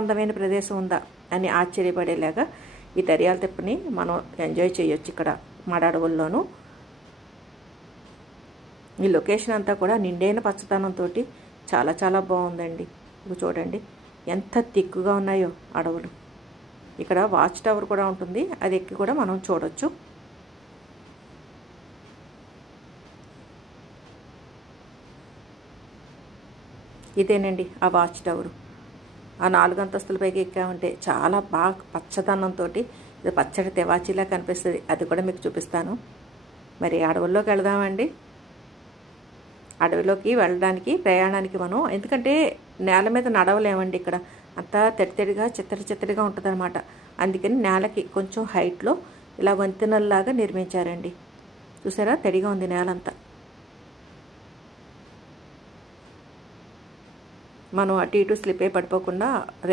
అందమైన ప్రదేశం ఉందా అని ఆశ్చర్యపడేలాగా ఈ దరియాల తిప్పని మనం ఎంజాయ్ చేయొచ్చు ఇక్కడ మాడ అడవుల్లోనూ ఈ లొకేషన్ అంతా కూడా నిండైన పచ్చదనంతో చాలా చాలా బాగుందండి. చూడండి ఎంత తిక్కుగా ఉన్నాయో అడవులు. ఇక్కడ వాచ్ టవర్ కూడా ఉంటుంది అది ఎక్కి కూడా మనం చూడొచ్చు. ఇదేనండి ఆ వాచ్ టవర్ ఆ నాలుగు అంతస్తుల పైకి ఎక్కామంటే చాలా బాగా పచ్చదనంతో ఇది పచ్చడి తెవాచీలా కనిపిస్తుంది. అది కూడా మీకు చూపిస్తాను. మరి అడవుల్లోకి వెళదామండి. అడవిలోకి వెళ్ళడానికి ప్రయాణానికి మనం ఎందుకంటే నేల మీద నడవలేమండి ఇక్కడ. అంతా తెడితెడిగా చిత్తడి చిత్తడిగా ఉంటుందన్నమాట. అందుకని నేలకి కొంచెం హైట్లో ఇలా వంతెనల్లాగా నిర్మించారండి. చూసారా? తడిగా ఉంది నేలంతా. మనం అటు ఇటు స్లిప్ అయి పడిపోకుండా